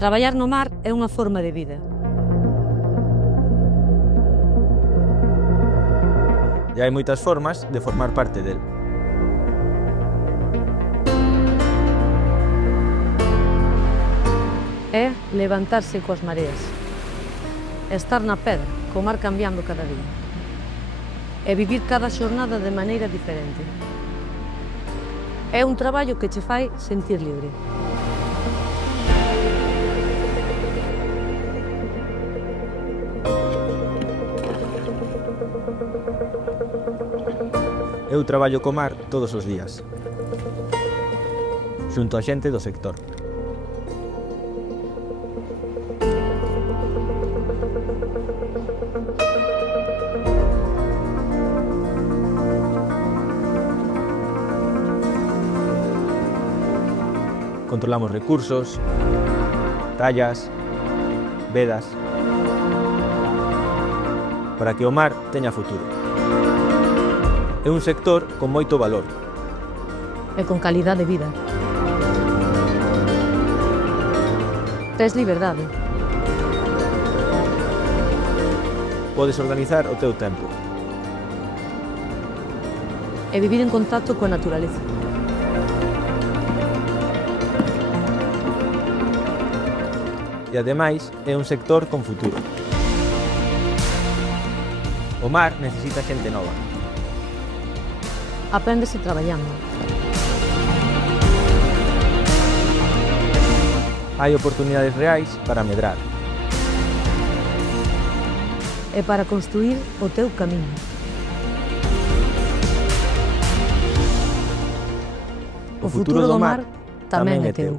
Traballar no mar é unha forma de vida. E hai moitas formas de formar parte del. É levantarse coas mareas. Estar na pedra, co mar cambiando cada día. E vivir cada xornada de maneira diferente. É un traballo que che fai sentir libre. Eu traballo co mar todos os días, xunto a xente do sector. Controlamos recursos, tallas, vedas, para que o mar teña futuro. É un sector con moito valor. E con calidade de vida. Tes liberdade. Podes organizar o teu tempo. E vivir en contacto coa naturaleza. E ademais é un sector con futuro. O mar necesita xente nova. Apréndese traballando. Hai oportunidades reais para medrar. E para construir o teu camiño. O futuro do mar tamén é teu.